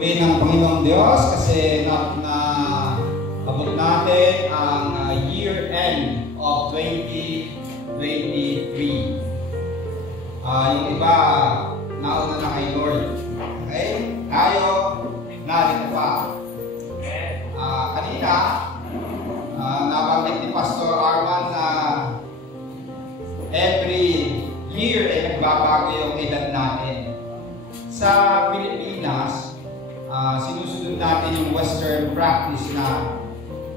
Purihin ng Panginoong Diyos kasi abot natin ang year end of 2023. Yung iba, nauna na kay Lord. Okay? Tayo, narito pa. Kanina, nabanggit ni Pastor Arman na every year ay nagbabago yung edad natin. Sa Pilipinas, sinusunod natin yung Western practice na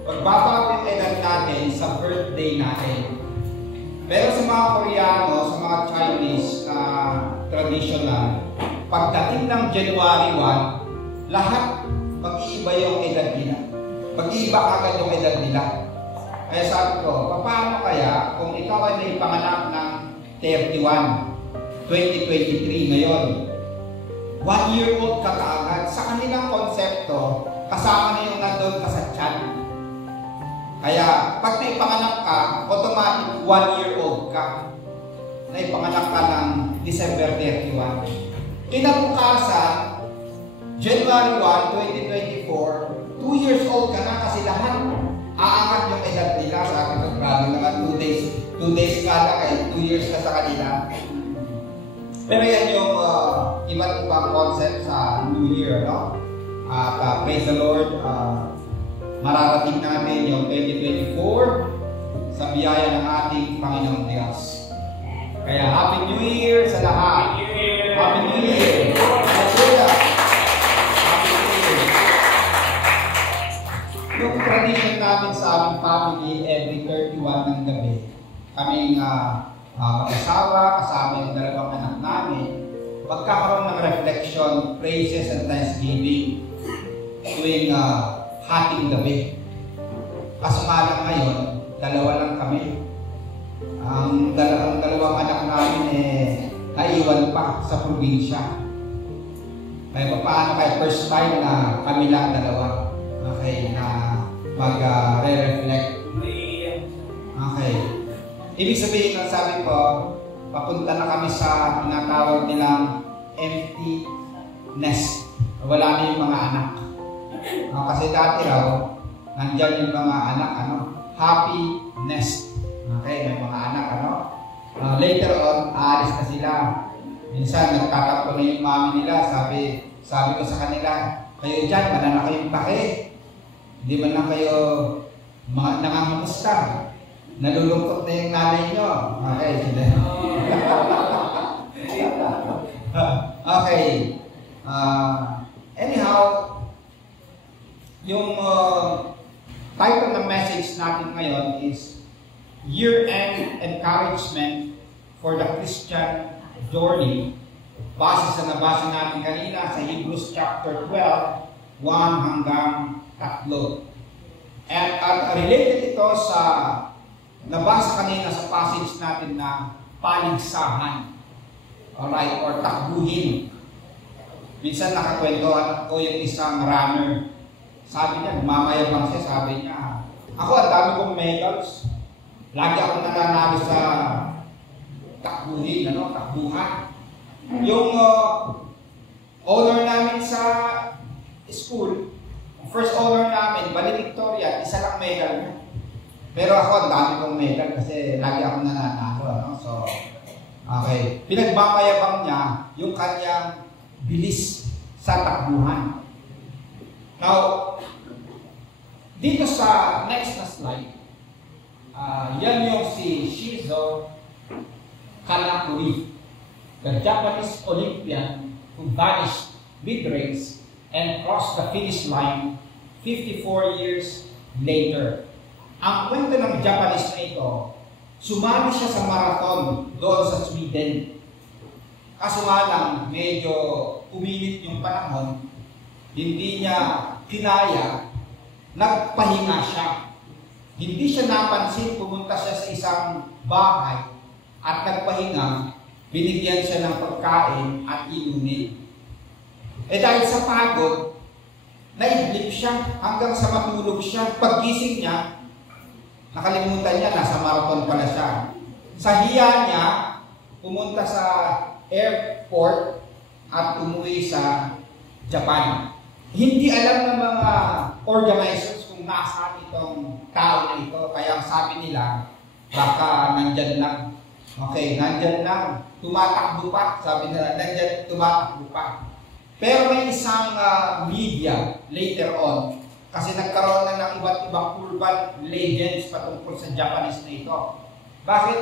pagbabago yung edad natin sa birthday natin. Pero sa mga Koreano, sa mga Chinese na traditional, pagdating ng January 1, lahat mag-iiba yung edad nila. Mag-iiba agad yung edad nila. Kaya sabi ko, paano kaya kung ikaw ay naipanganak ng 31, 2023 ngayon, 1-year-old ka kaagad, sa kanilang konsepto, kasama na yung nandun ka sa tiyan. Kaya, pag naipanganak ka, automatic 1-year-old ka. Naipanganak ka ng December 31. Kinabukasan, January 1, 2024, 2 years old ka na kasi lahat aangat yung edad nila. Sabi ko, grabe naman, 2 days ka na kaya 2 years ka sa kanila. Pero yan yung iba't ibang concept sa New Year, no? At praise the Lord, mararating natin yung 2024 sa biyaya ng ating Panginoong Diyos. Kaya Happy New Year sa lahat! Happy New Year! Hallelujah! Happy New Year! Yung tradition namin sa aming family, every 31 ng gabi, kaming mag-asawa, kasama yung dalawang anak namin, magkakaroon ng reflection, praises, and thanksgiving tuwing hating gabi. Kaso nga lang ngayon, dalawa lang kami. Ang dalawang anak namin naiwan pa sa probinsya. Kaya paano kaya first time na kami lang dalawa, okay, na mag-re-reflect. Okay. Ibig sabihin ng sabi ko, papunta na kami sa tinatawag nilang empty nest. Wala na yung mga anak. Kasi dati raw, nandyan yung mga anak, happy nest. Okay, may mga anak, later on, aalis na sila. Minsan, nagtatampo na yung mami nila. Sabi ko sa kanila, kayo dyan, wala na kayong pake. Hindi man lang kayo nangangamusta. Nalulungkot na yung nanay nyo. Okay. Okay. Anyhow, yung title ng message natin ngayon is Year-End Encouragement for the Christian Journey. Base sa nabasa natin kanina sa Hebrews chapter 12, 1 hanggang 3. At related ito sa nabasa kanina sa passage natin na paligsahan. Alright, or takbuhin. Minsan nakakwentuhan ko yung isang runner. Sabi niya, mamayabang siya, sabi niya, ako ang dami kong medals. Lagi ako nananalo sa takbuhin, takbuhan. Yung owner namin sa school, first owner namin, valedictorian, isa lang medal niya. Pero ako, ang dami kong medal kasi lagi ako nananalo. So, okay. Pinagmamayabang niya yung kanyang bilis sa takbuhan. Now, dito sa next na slide, yan yung si Shizo Kanakuri, the Japanese Olympian who vanished mid-race and crossed the finish line 54 years later. Ang kwento ng Japanese na ito, sumali siya sa marathon doon sa Sweden. Kaso nga lang, medyo uminit yung panahon, hindi niya kinaya, nagpahinga siya. Hindi siya napansin, pumunta siya sa isang bahay at nagpahinga, binigyan siya ng pagkain at inumin. Dahil sa pagod, naidlip siya hanggang sa matulog siya. Paggising niya, nakalimutan niya, nasa marathon pala siya. Sa hiya niya, pumunta sa airport at umuwi sa Japan. Hindi alam ng mga organizers kung nasaan itong tao na ito. Kaya ang sabi nila, baka nandyan lang. Okay, nandyan lang. Tumatakbo pa. Sabi nila, nandyan, tumatakbo pa. Pero may isang media later on, kasi nagkaroon na ng iba't ibang urban legends patungkol sa Japanese na ito. Bakit?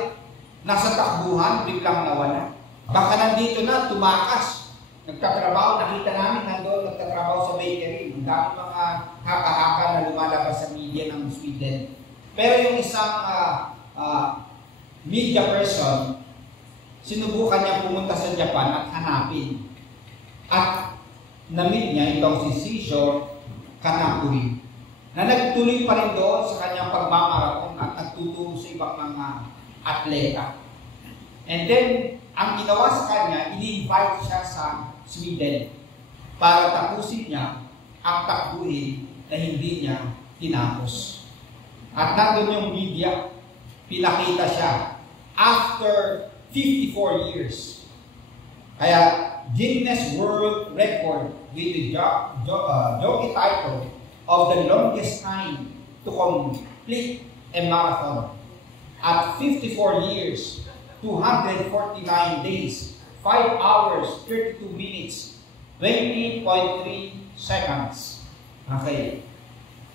Nasa takbuhan, biglang nawala. Baka nandito na, tumakas. Nagtatrabaho, nakita namin nandoon, nagtatrabaho sa bakery. Ang dami mga haka-haka na lumalabas sa media ng Sweden. Pero yung isang media person, sinubukan niya pumunta sa Japan at hanapin. At na-meet niya itong si Seisho Kanakuri, na nagtuloy pa rin doon sa kanyang pagmamarathon at nagtuturo sa ibang mga atleta. And then, ang ginawa sa kanya, ini-invite siya sa Sweden para tapusin niya ang takbuhin na hindi niya tinapos. At nandun yung media, pinakita siya after 54 years. Kaya, Guinness World Record with the jockey title of the longest time to complete a marathon. At 54 years, 249 days, 5 hours, 32 minutes, 20.3 seconds. Okay.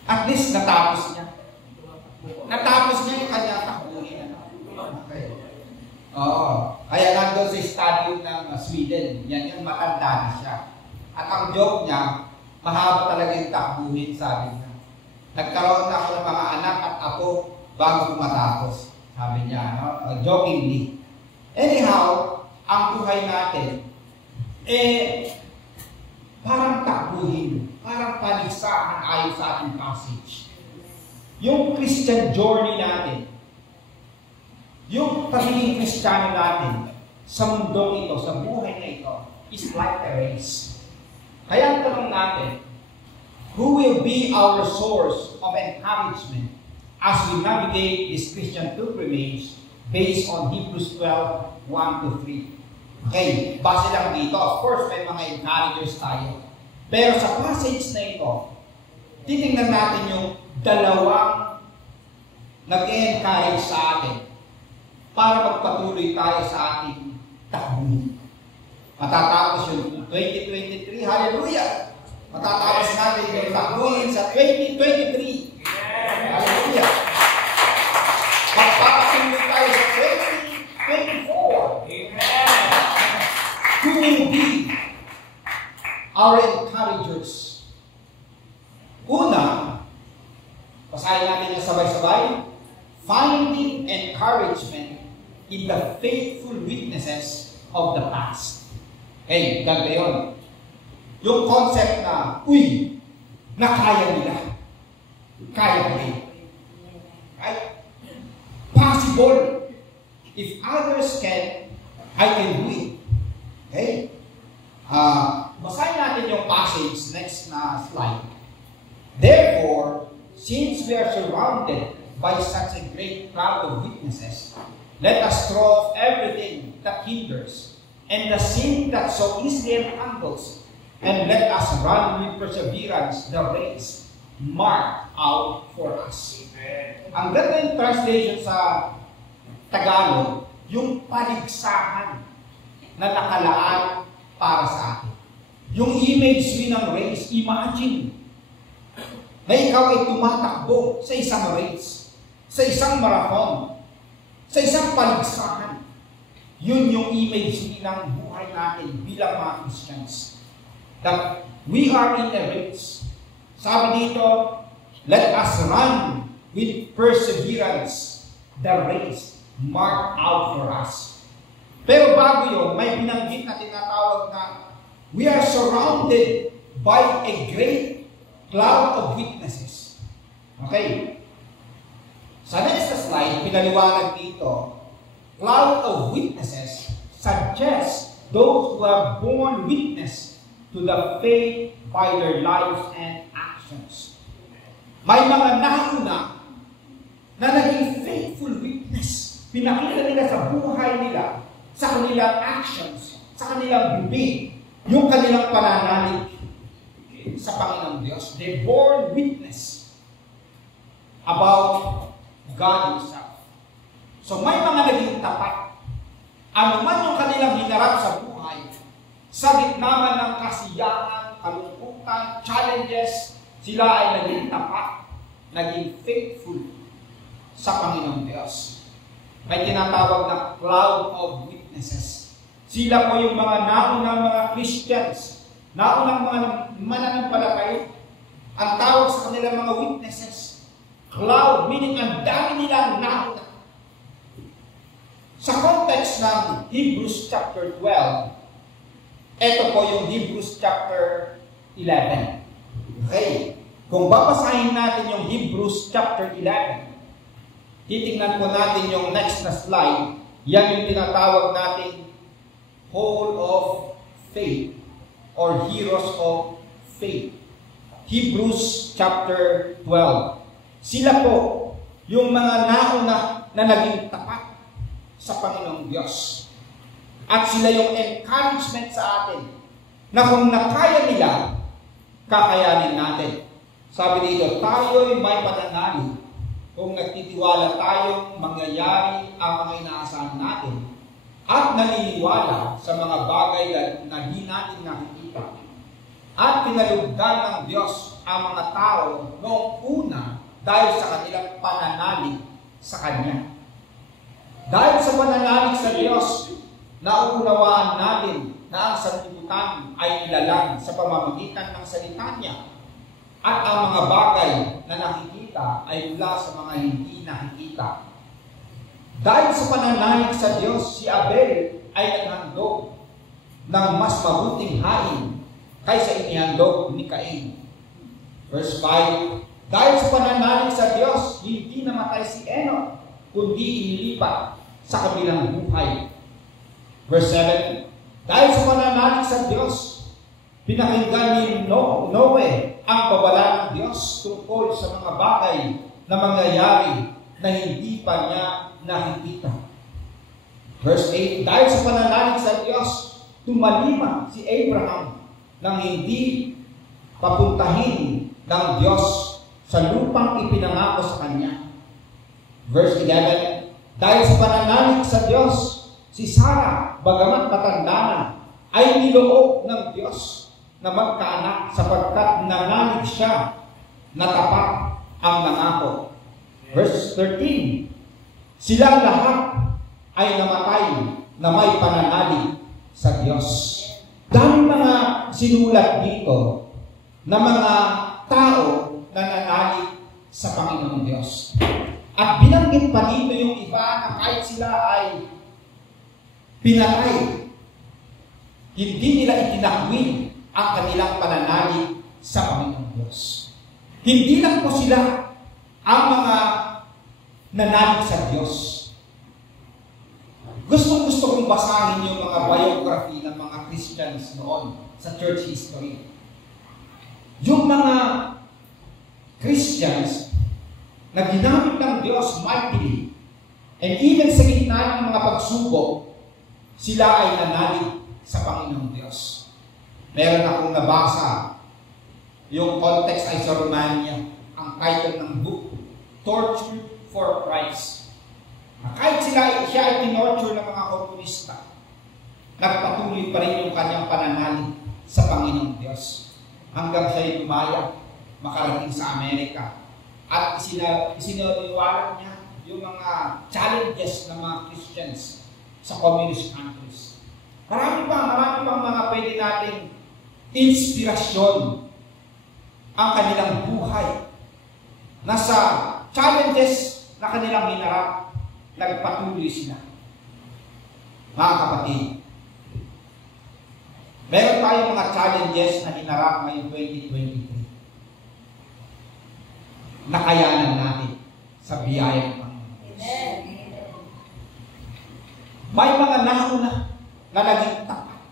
At least natapos niya. Natapos niya yung kanya takbuhin. Okay. Oo. Kaya nandun sa stadium ng Sweden, yan yung matanda na siya. At ang joke niya, mahaba talaga yung takbuhin, sabi niya. Nagkaroon na ako ng mga anak at apo bago matapos, sabi niya, no? Jokingly. Anyhow, ang buhay natin, parang takbuhin, parang paligsahan ayon sa ating passage. Yung Christian journey natin, yung pagiging Kristiyano natin sa mundong ito, sa buhay na ito, is like a race. Kaya ang tanong natin, who will be our source of encouragement as we navigate this Christian pilgrimage based on Hebrews 12, 1-3? Okay, base lang dito. Of course, may mga encouragers tayo. Pero sa passage na ito, titingnan natin yung dalawang nag-encourage sa atin para magpatuloy tayo sa ating takbuhin. Matatapos yung 2023, hallelujah! Matatapos natin yung takbuhin sa 2023. Hallelujah! Magpapatuloy tayo sa 2024. Who will be our encouragers? Una, basahin natin yung sabay-sabay. Finding encouragement in the faithful witnesses of the past. Okay, ganda yun. Yung concept na, uy, nakaya nila. Kaya ko rin. Right? Possible. If others can, I can do it. Okay? Basahin natin yung passage, next na slide. Therefore, since we are surrounded by such a great cloud of witnesses, let us throw off everything that hinders and the sin that so easily entangles, and let us run with perseverance the race marked out for us. Ang ganda yung translation sa Tagalog, yung paligsahan na nakalaan para sa atin. Yung image ng race, imagine na ikaw ay tumatakbo sa isang race, sa isang marathon, sa isang paligsahan. Yun yung image ng buhay natin bilang mga Christians. That we are in a race. Sabi dito, let us run with perseverance the race marked out for us. Pero bago yun, may binanggit na tinatawag na we are surrounded by a great cloud of witnesses. Okay? Sa next slide, pinaliwanag dito, cloud of witnesses suggests those who have borne witness to the faith by their lives and actions. May mga nauna na naging faithful witness. Pinakita nila sa buhay nila, sa kanilang actions, sa kanilang bibig, yung kanilang pananalig. sa Panginoong Diyos. They bore witness about God Himself. So may mga naging tapat. Ano man yung kanilang hinarap sa buhay, sa gitna man ng kasiyahan, kalungkutan, challenges, sila ay naging tapat, naging faithful sa Panginoong Diyos. May tinatawag na cloud of witnesses. Sila po yung mga naunang mga Christians, naunang mga mananampalataya. Ang tawag sa kanilang mga witnesses, cloud, meaning ang dami nilang nauna. Sa context ng Hebrews chapter 12, ito po yung Hebrews chapter 11. Okay. Kung babasahin natin yung Hebrews chapter 11, titingnan po natin yung next na slide. Yan yung tinatawag natin Hall of Faith or Heroes of Faith. Hebrews chapter 12. Sila po yung mga nauna na naging tapat sa Panginoong Diyos. At sila yung encouragement sa atin na kung nakaya nila, kakayanin natin. Sabi dito, tayo'y may pananalig kung nagtitiwala tayong mangyayari ang mga inaasahan natin at naniniwala sa mga bagay na di natin nakikita. At pinalugdan ng Diyos ang mga tao noong una dahil sa kanilang pananalig sa Kanya. Dahil sa pananalig sa Diyos, nauunawaan natin na ang sanlibutan ay ilalang sa pamamagitan ng salita niya at ang mga bagay na nakikita ay mula sa mga hindi nakikita. Dahil sa pananalig sa Diyos, si Abel ay naghandog ng mas mabuting hain kaysa inihandog ni Cain. Verse 5, dahil sa pananalig sa Diyos, hindi namatay si Enoch, kundi inilipat sa kabilang buhay. Verse 7, dahil sa pananalig sa Diyos, pinakinggan ni Noe ang babala ng Diyos tungkol sa mga bagay na mangyayari na hindi pa niya nakikita. Verse 8, dahil sa pananalig sa Diyos, tumalima si Abraham nang hindi papuntahin ng Diyos sa lupang ipinangako sa kanya. Verse 11, dahil sa pananalig sa Diyos, si Sarah, bagamat matanda na, ay niloob ng Diyos na magkaanak sapagkat nanalig siya na tapat ang nangako. Verse 13, silang lahat ay namatay na may pananalig sa Diyos. Dahil mga sinulat dito na mga tao na nanalig sa Panginoong Diyos. At binanggit pa dito yung iba na kahit sila ay pinatay, hindi nila itinakwil ang kanilang pananalig sa Panginoong Diyos. Hindi lang po sila ang mga nanalig sa Diyos. Gusto kong basahin yung mga biography ng mga Christians noon sa church history. Yung mga Christians na ginamit ng Diyos mightily, and even sa gitna ng mga pagsubok, sila ay nanalig sa Panginoong Diyos. Meron akong nabasa, yung context ay sa Romania, ang title ng book, Torture for Christ. Kahit siya ay tinorture ng mga komunista, nagpatuloy pa rin yung kanyang pananalig sa Panginoong Diyos. Hanggang siya'y lumaya, makarating sa Amerika. At isininiwala niya yung mga challenges ng mga Christians sa communist countries. Marami pang mga pwede nating inspirasyon ang kanilang buhay. Nasa challenges na kanilang hinarap, nagpatuloy sila. Mga kapatid, meron tayong mga challenges na hinarap ngayong 2023. Nakayanan natin sa biyaya ng Panginoon. May mga nauna na naging tapat.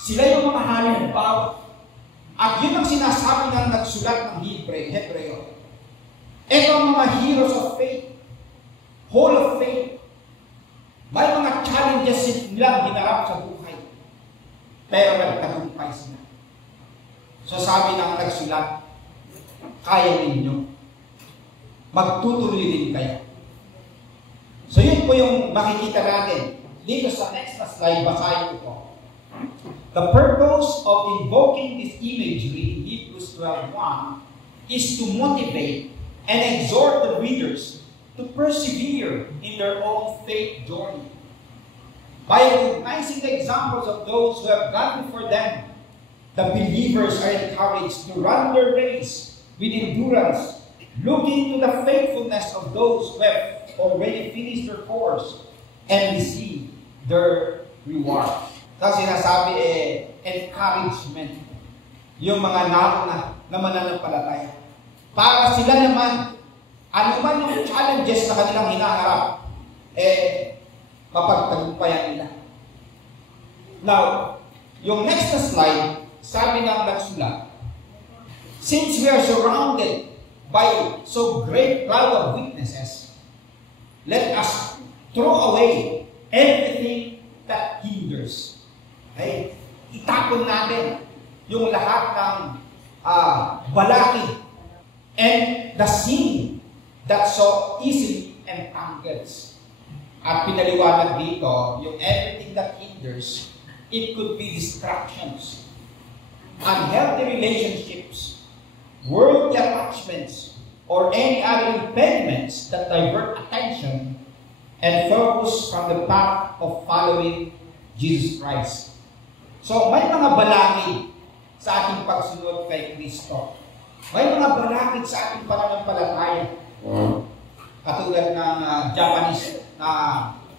Sila yung mga halimbawa. At yun ang sinasabi ng nagsulat ng Hebreo. Ito ang mga heroes of faith, hall of faith. May mga challenges nilang hinarap sa buhay. Pero nagtagumpay sila. So So sabi ng nagsulat, kaya ninyo. Magtutuloy din kayo. So yun po yung makikita natin. Dito sa next na slide, basahin ko po. The purpose of invoking this imagery in Hebrews 12:1 is to motivate and exhort the readers to persevere in their own faith journey. By recognizing the examples of those who have gone before them, the believers are encouraged to run their race with endurance, looking to the faithfulness of those who have already finished their course and receive their reward. Kasi sinasabi encouragement. Yung mga nauna na mananampalataya. Para sila naman, ano man yung challenges na kanilang hinaharap, mapagtagumpayan nila. Now, yung next na slide, sabi ng nagsulat, since we are surrounded by so great cloud of witnesses, let us throw away everything that hinders. Okay? Itapon natin yung lahat ng balaki and the sin that so easily entangles. At pinaliwanag dito, yung everything that hinders, it could be distractions, unhealthy relationships, worldly attachments, or any other impediments that divert attention and focus from the path of following Jesus Christ. So, may mga balakid sa ating pagsunod kay Kristo. May mga balakid sa ating pananampalataya. Katulad ng Japanese na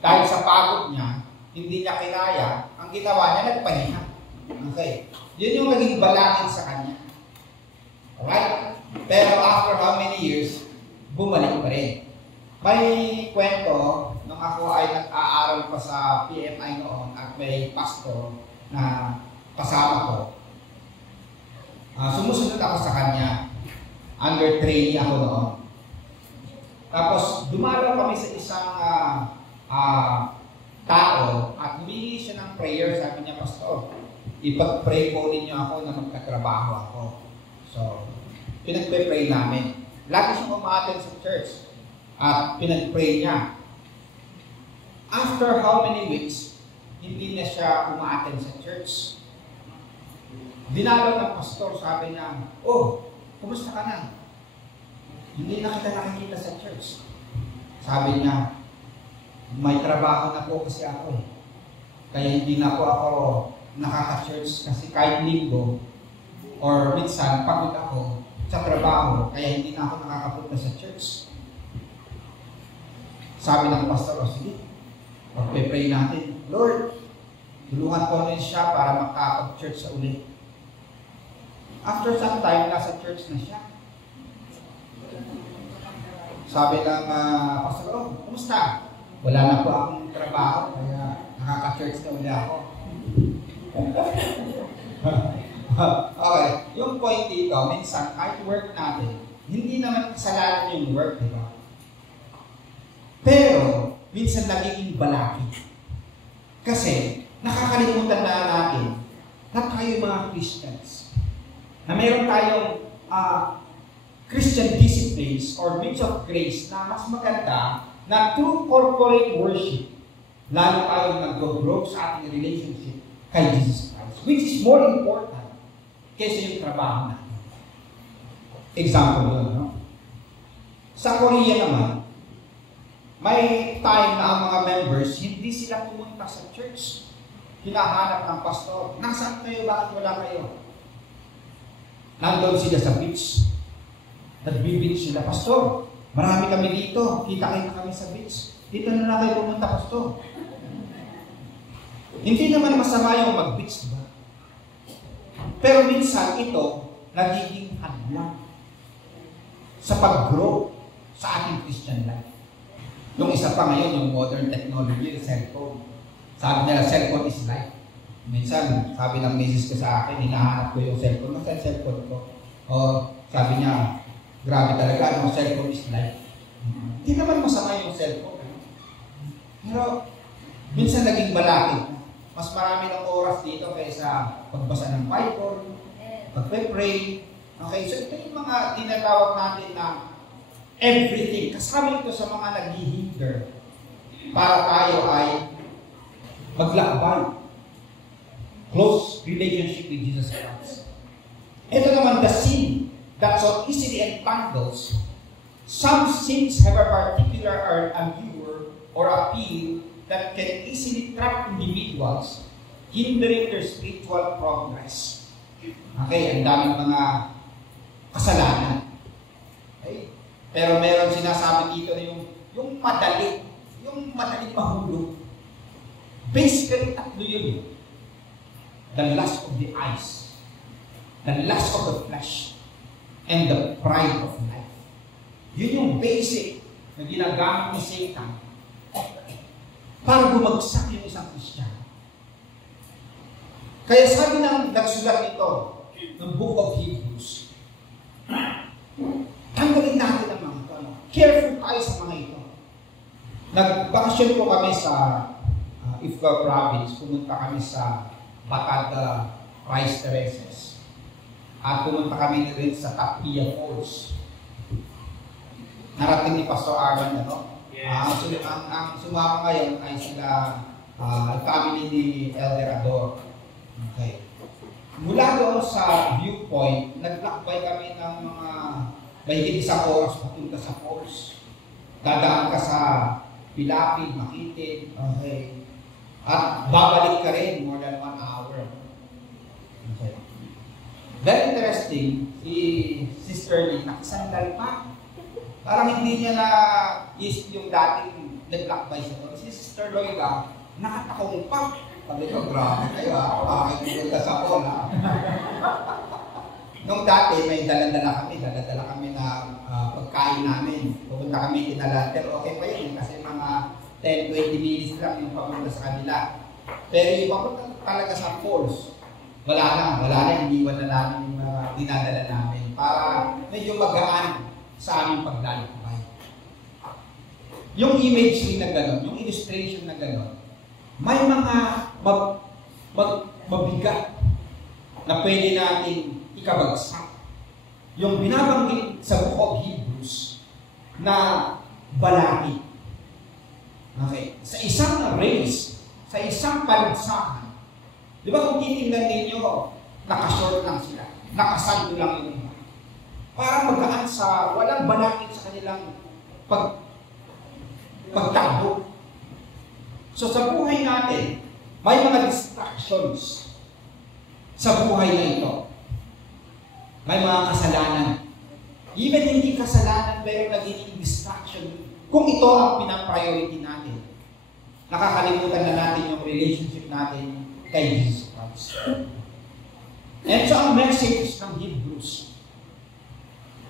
dahil sa pagod niya, hindi niya kinaya, ang ginawa niya, nagpahinga. Okay. Yun yung naging balakid sa kanya. Alright? Pero after how many years, bumalik pa rin. May kwento, nung ako ay nag-aaral pa sa PMI noon at may pastor na kasama ko. Sumusunod ako sa kanya. Under trainee ako noon. Tapos, dumalaw kami sa isang tao at humingi siya ng prayer. Sabi niya, Pastor, ipag-pray po ninyo ako na magkatrabaho ako. So, pinag-pray namin. Lagi siyang umaattend sa church at pinag-pray niya. After how many weeks, hindi na siya umaattend sa church. Dinalaw ng pastor, sabi niya, oh, kumusta ka na? Hindi na kita nakikita sa church. Sabi niya, may trabaho na po kasi ako eh. Kaya hindi na po ako nakaka-church kasi kahit linggo or minsan pagod ako sa trabaho, kaya hindi na ako nakakapunta sa church. Sabi ng pastor, oh, sige, magpe-pray natin. Lord, tulungan ko rin siya para makakapag-church sa uli. After some time, nasa church na siya. Sabi ng pastor, oh, kumusta? Wala na po akong trabaho, kaya nakaka-church na uli ako. Okay, yung point dito, minsan kahit work natin, hindi naman kasalanan yung work, di ba? Pero, minsan nagiging balakid. Kasi, nakakalimutan na natin na tayo mga Christians. Na mayroon tayong Christian disciplines or means of grace na mas maganda na through corporate worship, lalo tayong nag-grow sa ating relationship kay Jesus Christ, which is more important kaysa yung trabaho natin. Example yun, no? Sa Korea naman, may time na ang mga members, hindi sila pumunta sa church. Hinahanap ng pastor. Nasaan kayo? Bakit wala kayo? Nandun sila sa beach. Nagbi-beach sila, Pastor, marami kami dito. Kita-kita kami sa beach. Dito na lang kayo pumunta, Pastor. Hindi naman masama yung mag-beach, diba? Pero minsan ito, nagiging hadlang sa pag-grow sa ating Christian life. Yung isa pa ngayon, yung modern technology, yung cellphone. Sabi nila, cellphone is life. Minsan, sabi ng misis ko sa akin, hinahanap ko yung cellphone. Masa yung cellphone ko? O, sabi niya, grabe talaga, yung cellphone is life. Hindi naman masama yung cellphone. Pero, minsan naging balakid. Mas marami ng oras dito kaysa pagbasa ng Bible, magpe-pray. Okay, so ito yung mga tinatawag natin na everything. Kasama ito sa mga nag-hinder para tayo ay maglakbay. Close relationship with Jesus Christ. Ito naman, the sin that so easily entangles. Some sins have a particular or allure or appeal that can easily trap individuals, hindering their spiritual progress. Okay, ang daming mga kasalanan. Okay? Pero meron sinasabi dito na yung madali mahulog. Basically, tatlo yun. The lust of the eyes, the lust of the flesh, and the pride of life. Yun yung basic na ginagamit ni Satan para bumagsak yung isang Kristiyano. Kaya sabi ng nagsulat nito ng Book of Hebrews, tanggalin natin ang mga ito. Careful tayo sa mga ito. Nagbakasyon po kami sa Ifugao Province. Pumunta kami sa Batad, Rice Terraces. At pumunta kami rin sa Tapia Falls. Narating ni Pastor Arman, ano? Yes. Ang sumama ngayon ay sila family ni Elder Ador. Okay. Mula doon sa viewpoint, naglakbay kami ng mga mahigit isang oras papunta sa falls. Dadaan ka sa Pilapid, Makitid, okay. At babalik ka rin more than 1 hour. Okay. Very interesting, si Sister Lee, nakasandal pa. Parang hindi niya na is yung dating naglakbay siya. Si Sister Loida, nakatakong pa. Sabi ko, grabe kayo bakit pumunta sa pool Nung dati, may dala-dala kami na pagkain namin. Pupunta kami kinala, pero okay pa yun kasi mga 10-20 minutes lang yung papunta sa kanila. Pero yung papunta talaga sa falls, wala na, iniwan na namin yung dinadala namin para medyo magaan sa aming paglalakbay. Yung imagery na gano'n, yung illustration na gano'n, may mga mabigat na pwede natin ikabagsak. Yung binabanggit sa Book of Hebrews na balakid. Okay. Sa isang race, sa isang paligsahan, di ba kung titingnan ninyo, nakashort lang sila, nakasando lang yung iba. Para magaan sa walang balakid sa kanilang pagtakbo. So sa buhay natin, may mga distractions sa buhay na ito. May mga kasalanan. Even hindi kasalanan, pero nagiging distraction. Kung ito ang pinapriority natin, nakakalimutan na natin yung relationship natin kay Jesus Christ. And so ang message ng Hebrews,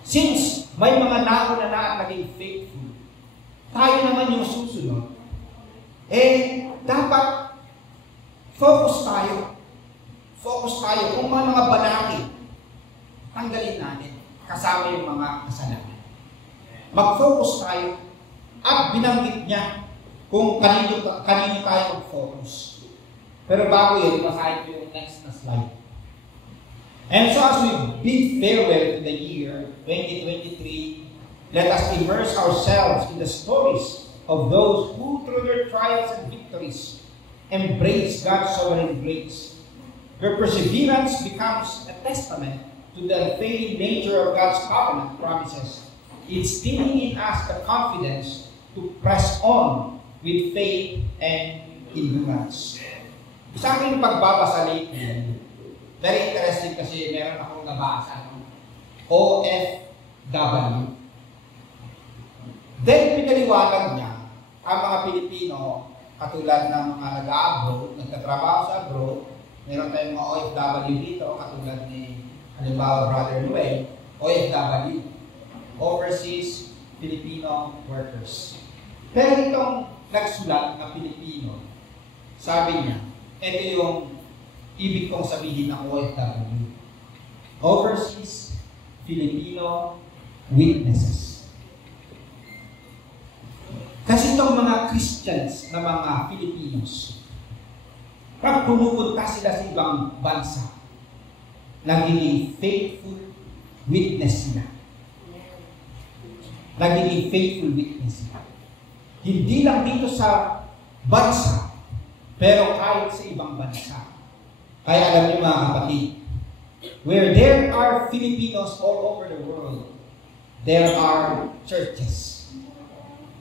since may mga nauna na at naging faithful, tayo naman yung susunod, dapat focus tayo. Kung mga balakid, tanggalin natin. Kasama yung mga kasalanan. Mag-focus tayo at binanggit niya kung kanino tayo mag-focus. Pero bago yun, basahin ko yung next na slide. And so as we bid farewell to the year 2023, let us immerse ourselves in the stories of those who, through their trials and victories, embrace God's sovereign grace. Their perseverance becomes a testament to the unfailing nature of God's covenant promises, instilling in us the confidence to press on with faith and endurance. Sa aking pagbabasa lately, very interesting kasi meron akong nabasa, OFW. Then pinaliwanag niya ang mga Pilipino, katulad ng mga nag-abroad, nagtatrabaho sa abroad, meron tayong mga OFW dito, katulad ni halimbawa Brother Noel, OFW, Overseas Filipino Workers. Pero itong nagsulat na Pilipino, sabi niya, ito yung ibig kong sabihin ng OFW. Overseas Filipino Witnesses. Kasi itong mga Christians na mga Filipinos, pag pumupunta sila sa ibang bansa, nagiging faithful witness sila. Nagiging faithful witness sila. Hindi lang dito sa bansa, pero kahit sa ibang bansa. Kaya alam niyo mga kapatid, where there are Filipinos all over the world, there are churches.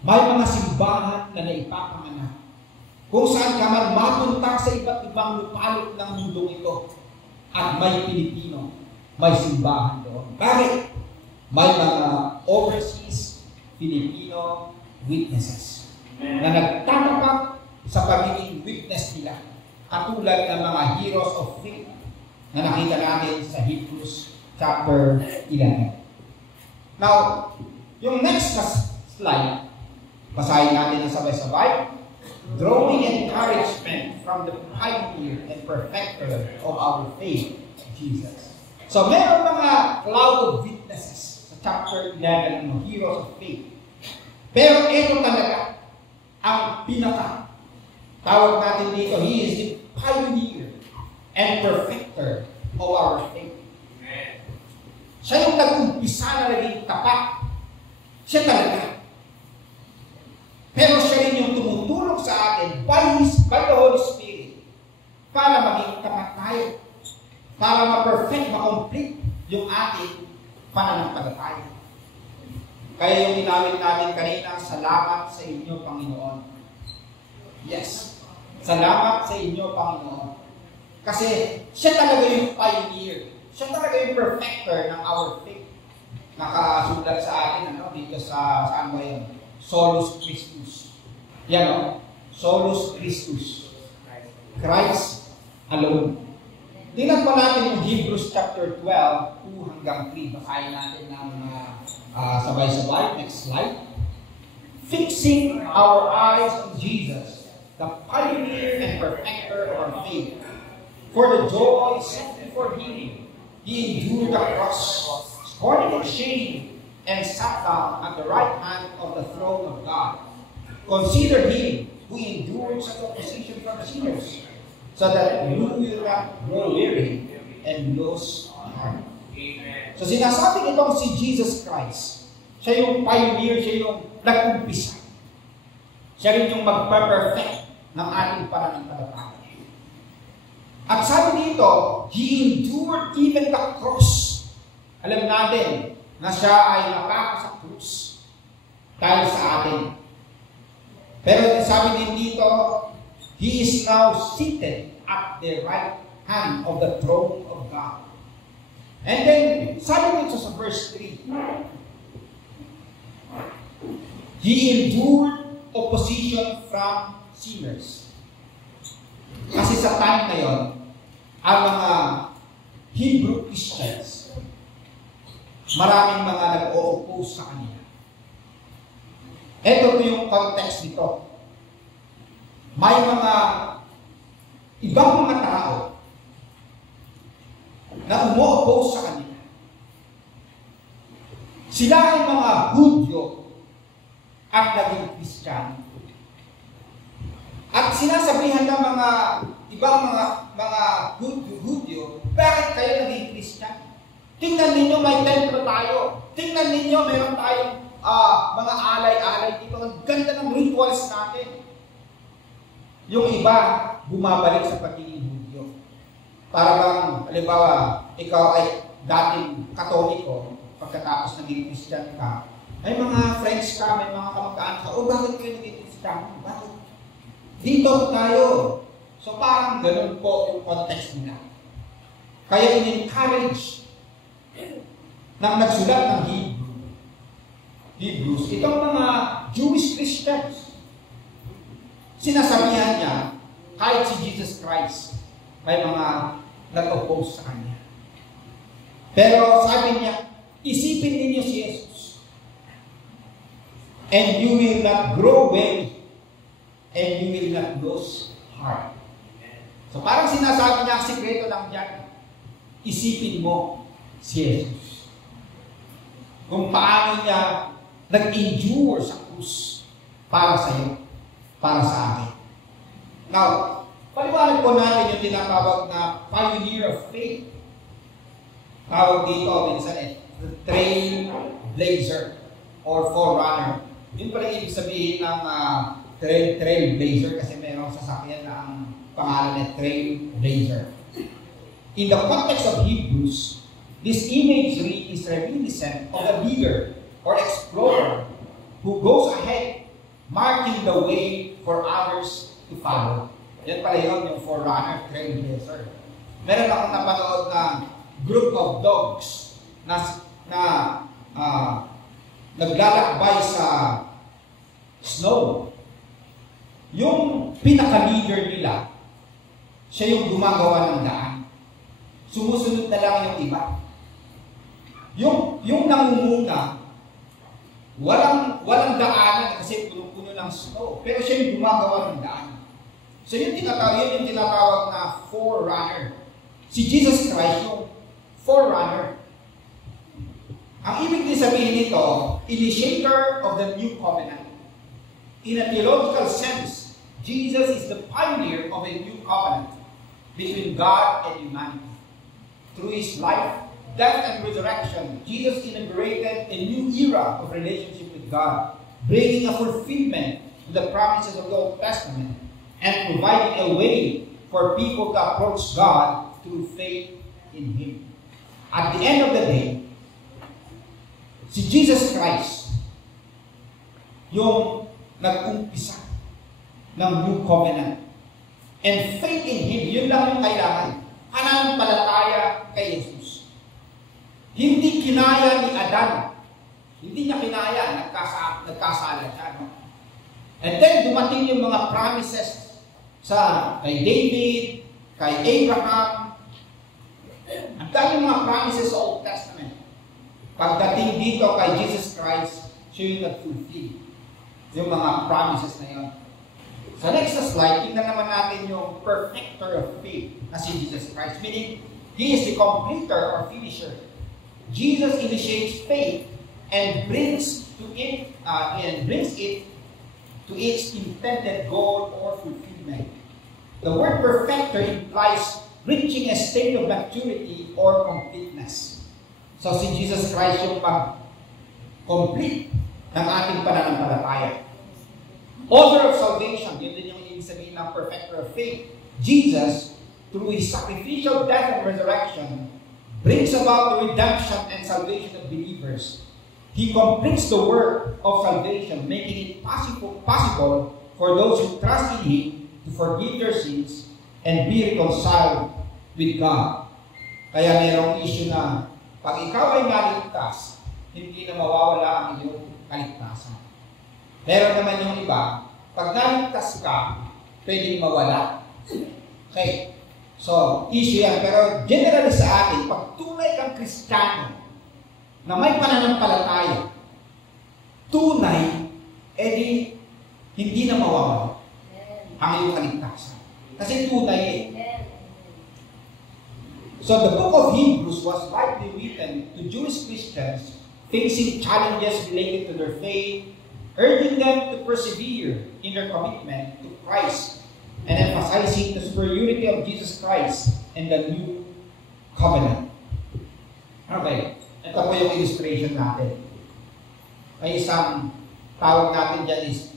May mga simbahan na naipapanganak. Kung saan ka man mapunta sa iba't ibang lupalot ng mundong ito, at may Pilipino, may simbahan doon. Bakit? May mga overseas Filipino witnesses na nagtatapat sa pagiging witness nila, katulad ng mga heroes of faith na nakita natin sa Hebrews chapter 11. Now, yung next slide, basahin natin ng sabay-sabay. Drawing encouragement from the pioneer and perfecter of our faith, Jesus. So, meron mga cloud of witnesses sa chapter 11 ng Heroes of Faith. Pero ito talaga ang pinaka. Tawag natin dito, he is the pioneer and perfecter of our faith. Siya yung nag-umpisa na naging tapat. Siya talaga. Pero siya rin yung tumutulong sa atin by the Holy Spirit para maging tapat tayo. Para ma-perfect, ma-complete yung ating pananampalataya. Kaya yung ginamit natin kanina, salamat sa inyo, Panginoon. Yes. Salamat sa inyo, Panginoon. Kasi siya talaga yung pioneer. Siya talaga yung perfecter ng our faith. Nakasulat sa atin, dito sa, saan ba yun? Solus Christus. Yan o. Solus Christus. Christ alone. Tingnan pa natin yung Hebrews chapter 12, 2 hanggang 3. Basahin natin ng sabay-sabay. Next slide. Fixing our eyes on Jesus, the pioneer and perfecter of our faith. For the joy set before him, he endured the cross, scorning its shame, and sat down at the right hand of the throne of God. Consider him who endured such opposition from sinners, so that you will not grow weary and lose heart. So sinasabi itong si Jesus Christ, siya yung pioneer, siya yung nag-umpisa. Siya rin yung magpa-perfect ng ating pananampalataya. At sabi dito, he endured even the cross. Alam natin, na siya ay napako sa krus dahil sa atin. Pero sabi din dito, he is now seated at the right hand of the throne of God. And then, sabi dito sa verse 3, he endured opposition from sinners. Kasi sa time na yon, ang mga Hebrew Christians, maraming mga nag-o-oppose sa kanila. Ito po yung context nito. May mga ibang mga tao na umo-oppose sa kanila. Sila ay mga Hudyo at naging Kristiyano. At sinasabihan ng mga ibang mga Hudyo, bakit kayo naging Kristiyano? Tingnan ninyo, may templo tayo. Tingnan ninyo, meron tayong mga alay-alay dito. Ang ganda ng rituals natin. Yung iba, bumabalik sa pagiging Hudyo. Para bang, halimbawa, ikaw ay dating Katoliko, pagkatapos naging Christian ka, may mga friends ka, may mga kamag-anak ka, bakit kayo naging Christian? Bakit? Dito tayo. So parang ganun po yung context nila. Kaya in-encourage nang nagsulat ng Hebrews, itong mga Jewish Christians, sinasabihan niya, kahit si Jesus Christ, may mga nag-oppose sa kanya. Pero sabi niya, isipin ninyo si Jesus, and you will not grow weary, and you will not lose heart. So parang sinasabi niya, ang sikreto lang dyan, isipin mo si Jesus. Kung paano niya nag-endure sa krus para sa iyo, para sa akin. Now, paliwanag po natin yung tinatawag na pioneer of faith. Tawag dito, minsan trailblazer or forerunner. Yun pala ibig sabihin ng trailblazer kasi mayroong sasakyan na ang pangalan ay trailblazer. In the context of Hebrews, this imagery is reminiscent of a leader or explorer who goes ahead, marking the way for others to follow. Yan pala yun, yung forerunner, trailblazer. Meron akong napanood na group of dogs na naglalakbay sa snow. Yung pinaka-leader nila, siya yung gumagawa ng daan. Sumusunod na lang yung iba. Yung nangunguna, walang daanan kasi puno-puno ng snow. Pero siya yung gumagawa ng daan. So yung tinatawag na forerunner. Si Jesus Christ yung forerunner. Ang ibig din sabihin nito, initiator of the new covenant. In a theological sense, Jesus is the pioneer of a new covenant between God and humanity. Through His life, death, and resurrection, Jesus inaugurated a new era of relationship with God, bringing a fulfillment to the promises of the Old Testament and providing a way for people to approach God through faith in Him. At the end of the day, si Jesus Christ yung nag-umpisa ng new covenant. And faith in Him, yun lang yung kailangan. Pananampalataya kay Jesus. Hindi kinaya ni Adan. Hindi niya kinaya, nagkasala siya. No? And then dumating yung mga promises kay David, kay Abraham. Ang daming mga promises sa Old Testament. Pagdating dito kay Jesus Christ, siya yung nag-fulfill yung mga promises na yun. Sa next slide, tingnan naman natin yung perfecter of faith na si Jesus Christ. Meaning, He is the completer or finisher. Jesus initiates faith and brings it to its intended goal or fulfillment. The word perfecter implies reaching a state of maturity or completeness. So si Jesus Christ yung pag-complete ng ating pananampalataya. Author of salvation, yun din yung ibig sabihin ng perfecter of faith. Jesus, through His sacrificial death and resurrection, brings about the redemption and salvation of believers. He completes the work of salvation, making it possible for those who trust in Him to forgive their sins and be reconciled with God. Kaya mayroong issue na pag ikaw ay naligtas, hindi na mawawala ang iyong kaligtasan. Meron naman yung iba, pag naligtas ka, pwedeng mawala. Okay. So, issue yan. Pero generally sa atin, pag tunay kang Kristiyano na may pananampalataya, tunay, edi hindi na mawawala ang iyong kaligtasan. Kasi tunay eh. So the book of Hebrews was likely written to Jewish Christians facing challenges related to their faith, urging them to persevere in their commitment to Christ and emphasizing the superiority of Jesus Christ and the new covenant. Okay, ito po yung illustration natin. May isang tawag natin dyan is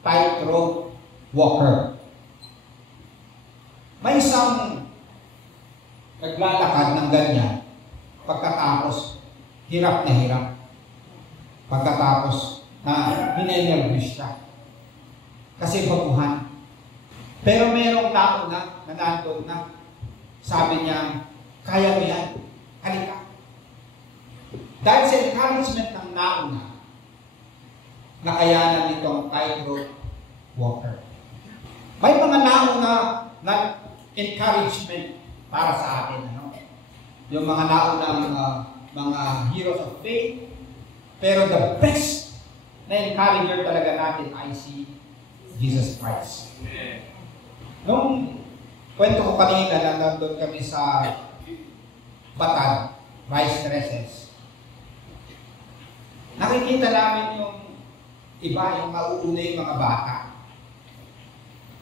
tightrope walker. May isang naglalakad ng ganyan, pagkatapos hirap na hirap. Pagkatapos na ninenervous siya. Kasi baguhan. Pero merong tao na nandun na sabi niya, kaya mo yan, halika. Dahil sa encouragement ng nauna, nakayanan nitong tightrope walker. May mga nauna na encouragement para sa atin. Ano? Yung mga naunang mga heroes of faith. Pero the best na encourager talaga natin ay si Jesus Christ. Nung kwento ko kanina na nandun kami sa Batad, Rice Terraces, nakikita namin yung iba, yung mauuna yung mga bata.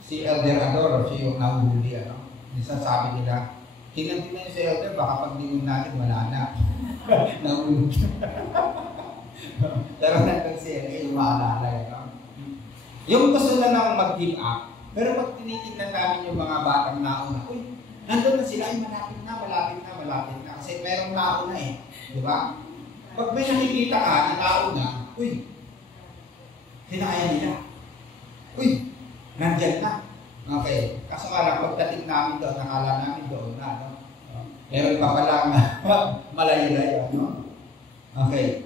Si Elder Ador, siya yung nahuhuli, ano? Minsan sabi nila, Tingnan yung sa elder, baka paglingon natin, wala na. Nahulog. Pero nandun si elder, yung maalala. Yung gusto na lang mag-give up, pero pag tinitingnan namin yung mga batang nauna, uy, nandun na sila, ay malapit na. Kasi merong nauna eh. Di ba? Pag may nakikita ka na nauna, uy, hinaya nila. Uy, nandyan na. Okay. Kaso nga lang, pagdating namin doon, nakala namin doon na, no? Meron pa palang malayo-layo, no? Okay.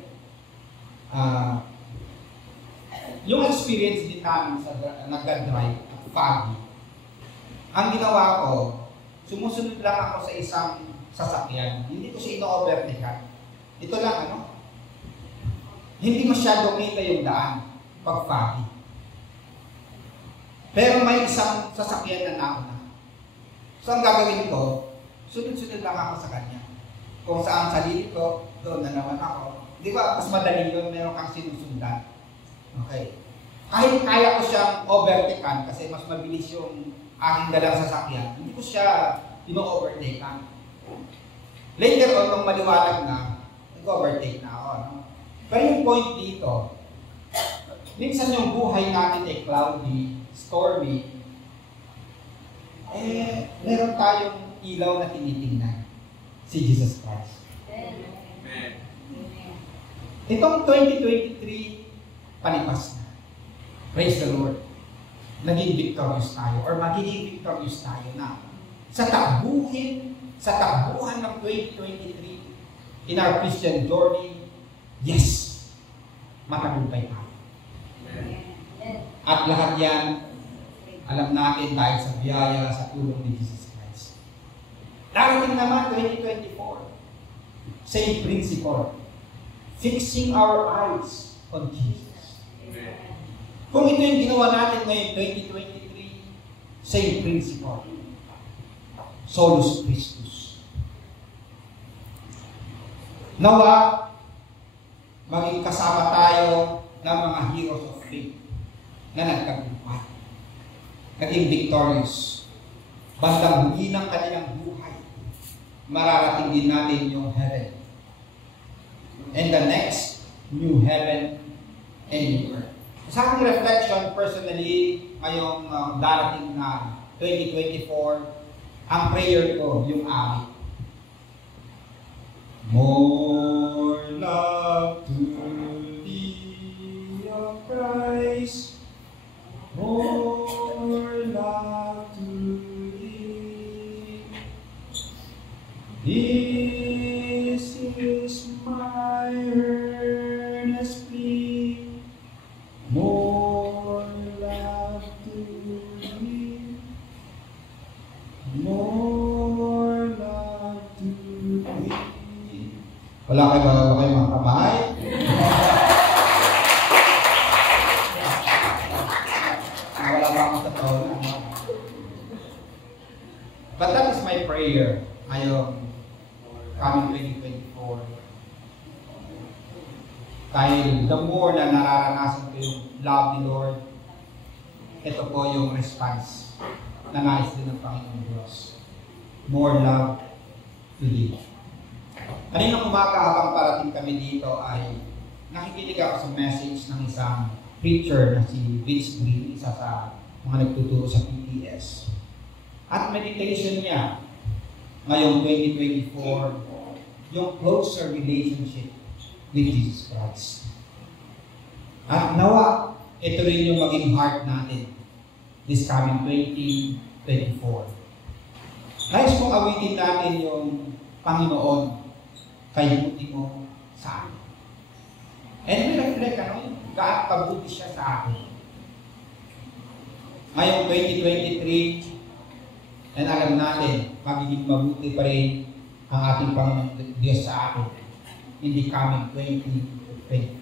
Yung experience din namin sa nag-drive at foggy, ang ginawa ko, sumusunod lang ako sa isang sasakyan. Hindi ko siya ino-overtaken. Ito lang, hindi masyadong kita yung daan pag foggy. Pero may isang sasakyan na nauna. So ang gagawin ko, sunod-sunod lang ako sa kanya. Kung saan sarili ko, doon na naman ako. Di ba, mas madali yun, meron kang sinusundan. Okay. Kahit kaya ko siyang overtaken kasi mas mabilis yung aking dalang sasakyan, hindi ko siya ino-overtaken. Later on, nung maliwanag na, nag-overtake na ako. No? Pero yung point dito, minsan yung buhay natin ay cloudy, stormy, meron tayong ilaw na tinitingnan. Si Jesus Christ. Amen. Itong 2023, panipas na. Praise the Lord. Naging victorious tayo or magiging victorious tayo na sa takbuhan ng 2023 in our Christian journey, yes, matagumpay tayo. At lahat yan, alam natin dahil sa biyaya, sa tulong ni Jesus Christ. Darating naman 2024, same principle, fixing our eyes on Jesus. Amen. Kung ito yung ginawa natin ngayon 2023, same principle, solus Christus. Nawa, maging kasama tayo ng mga heroes of faith na nagtagumpay, naging victorious. Bandang huli ng kanilang buhay, mararating din natin yung heaven. And the next, new heaven and new earth. Sa aking reflection, personally, ngayong darating na 2024, ang prayer ko, yung awit. More love to thee, O Christ. More love to thee. This is my earnest plea. More love to thee. More love to thee. Wala kayo ba kayo mga kamay? Wala ba akong totoo na? But that is my prayer ngayong coming 2024. Dahil the more na nararanasan ko yung love ni Lord, ito po yung response na nais din ng Panginoon Diyos. More love to thee. Kaninang umaga habang parating kami dito ay nakikinig ako sa message ng isang preacher na si Vince Green, isa sa mga nagtuturo sa PTS. At meditation niya ngayong 2024, yung closer relationship with Jesus Christ. At nawa, ito rin yung maging heart natin this coming 2024. Nais kong awitin natin yung Panginoon kay buti mo sa akin. And we reflect, gaano kabuti siya sa akin. Ngayong 2023, and alam natin, magiging mabuti pa rin ang ating Panginoon Diyos sa atin in the coming 2024.